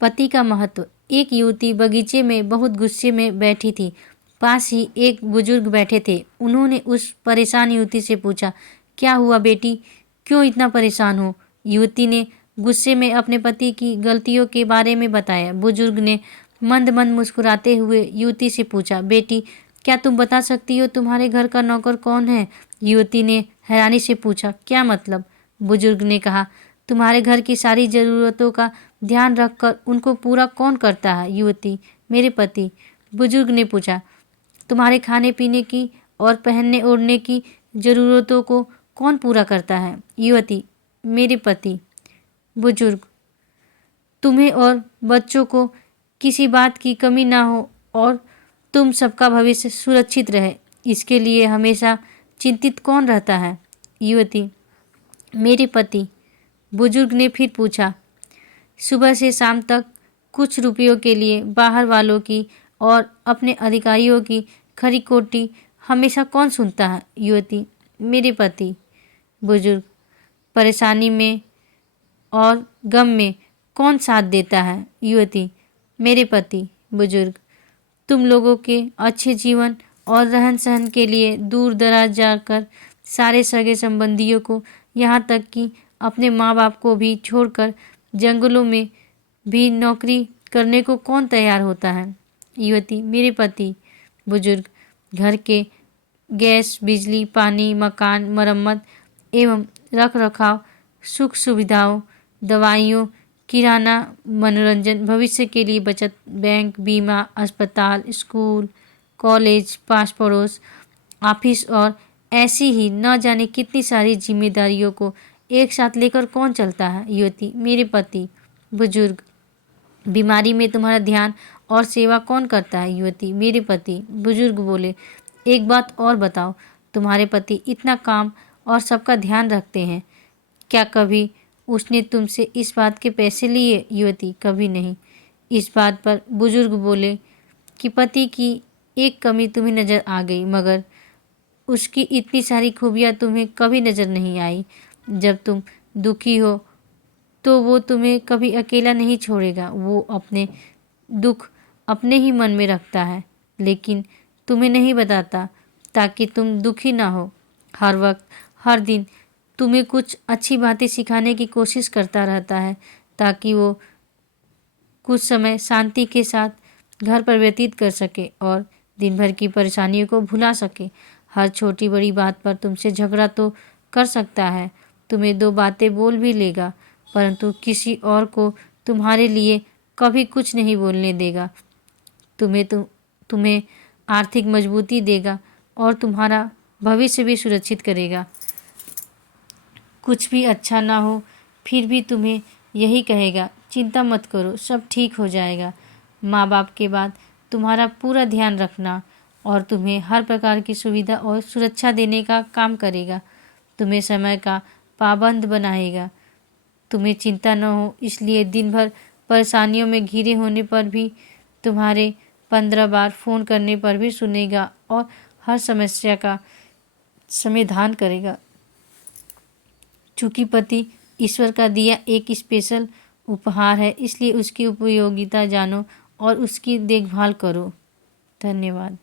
पति का महत्व। एक युवती बगीचे में बहुत गुस्से में बैठी थी। पास ही एक बुजुर्ग बैठे थे। उन्होंने उस परेशान युवती से पूछा, क्या हुआ बेटी, क्यों इतना परेशान हो? युवती ने गुस्से में अपने पति की गलतियों के बारे में बताया। बुजुर्ग ने मंद मंद मुस्कुराते हुए युवती से पूछा, बेटी क्या तुम बता सकती हो तुम्हारे घर का नौकर कौन है? युवती ने हैरानी से पूछा, क्या मतलब? बुजुर्ग ने कहा, तुम्हारे घर की सारी ज़रूरतों का ध्यान रखकर उनको पूरा कौन करता है? युवती, मेरे पति। बुजुर्ग ने पूछा, तुम्हारे खाने पीने की और पहनने ओढ़ने की ज़रूरतों को कौन पूरा करता है? युवती, मेरे पति। बुजुर्ग, तुम्हें और बच्चों को किसी बात की कमी ना हो और तुम सबका भविष्य सुरक्षित रहे, इसके लिए हमेशा चिंतित कौन रहता है? युवती, मेरे पति। बुजुर्ग ने फिर पूछा, सुबह से शाम तक कुछ रुपयों के लिए बाहर वालों की और अपने अधिकारियों की खरी खोटी हमेशा कौन सुनता है? युवती, मेरे पति। बुजुर्ग, परेशानी में और गम में कौन साथ देता है? युवती, मेरे पति। बुजुर्ग, तुम लोगों के अच्छे जीवन और रहन सहन के लिए दूर दराज जाकर सारे सगे संबंधियों को, यहाँ तक कि अपने माँ बाप को भी छोड़कर जंगलों में भी नौकरी करने को कौन तैयार होता है? युवती, मेरे पति। बुजुर्ग, घर के गैस, बिजली, पानी, मकान, मरम्मत एवं रख रखाव, सुख सुविधाओं, दवाइयों, किराना, मनोरंजन, भविष्य के लिए बचत, बैंक, बीमा, अस्पताल, स्कूल, कॉलेज, पास पड़ोस, ऑफिस और ऐसी ही न जाने कितनी सारी जिम्मेदारियों को एक साथ लेकर कौन चलता है? युवती, मेरे पति। बुजुर्ग, बीमारी में तुम्हारा ध्यान और सेवा कौन करता है? युवती, मेरे पति। बुजुर्ग बोले, एक बात और बताओ, तुम्हारे पति इतना काम और सबका ध्यान रखते हैं, क्या कभी उसने तुमसे इस बात के पैसे लिए? युवती, कभी नहीं। इस बात पर बुजुर्ग बोले कि पति की एक कमी तुम्हें नज़र आ गई, मगर उसकी इतनी सारी खूबियाँ तुम्हें कभी नज़र नहीं आई। जब तुम दुखी हो तो वो तुम्हें कभी अकेला नहीं छोड़ेगा। वो अपने दुख अपने ही मन में रखता है, लेकिन तुम्हें नहीं बताता ताकि तुम दुखी ना हो। हर वक्त, हर दिन तुम्हें कुछ अच्छी बातें सिखाने की कोशिश करता रहता है ताकि वो कुछ समय शांति के साथ घर पर व्यतीत कर सके और दिन भर की परेशानियों को भुला सके। हर छोटी बड़ी बात पर तुमसे झगड़ा तो कर सकता है, तुम्हें दो बातें बोल भी लेगा, परंतु किसी और को तुम्हारे लिए कभी कुछ नहीं बोलने देगा। तुम्हें आर्थिक मजबूती देगा और तुम्हारा भविष्य भी सुरक्षित करेगा। कुछ भी अच्छा ना हो फिर भी तुम्हें यही कहेगा, चिंता मत करो, सब ठीक हो जाएगा। माँ बाप के बाद तुम्हारा पूरा ध्यान रखना और तुम्हें हर प्रकार की सुविधा और सुरक्षा देने का काम करेगा। तुम्हें समय का पाबंद बनाएगा। तुम्हें चिंता न हो इसलिए दिन भर परेशानियों में घिरे होने पर भी तुम्हारे 15 बार फ़ोन करने पर भी सुनेगा और हर समस्या का समाधान करेगा। चूँकि पति ईश्वर का दिया एक स्पेशल उपहार है, इसलिए उसकी उपयोगिता जानो और उसकी देखभाल करो। धन्यवाद।